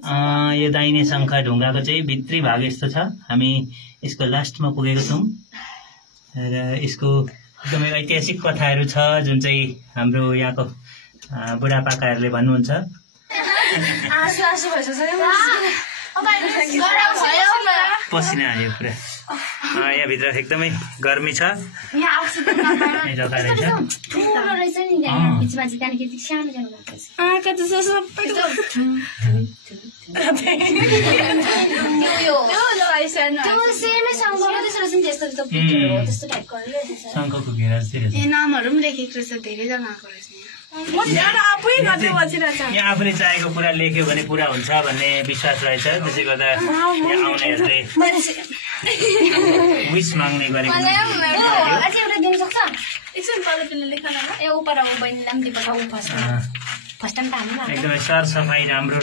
यो दाहिने शङ्ख ढुङ्गाको चाहिँ भित्री भाग यस्तो छ। हामी यसको लास्टमा पुगेको छौँ र यसको एकदमै ऐतिहासिक कथाहरू छ जुन चाहिँ हाम्रो यहाँको बुढापाकाहरूले भन्नुहुन्छ। पसिना आयो पुरा। यहाँभित्र एकदमै गर्मी छ। शङ्खको घेरा नामहरू पनि लेखेको रहेछ धेरैजनाको रहेछ। यहाँ आफूले चाहेको कुरा लेख्यो भने पुरा हुन्छ भन्ने विश्वास रहेछ। त्यसै गर्दा यहाँ आउनेहरूले विश माग्ने गरेको एकदमै सरसफाइ राम्रो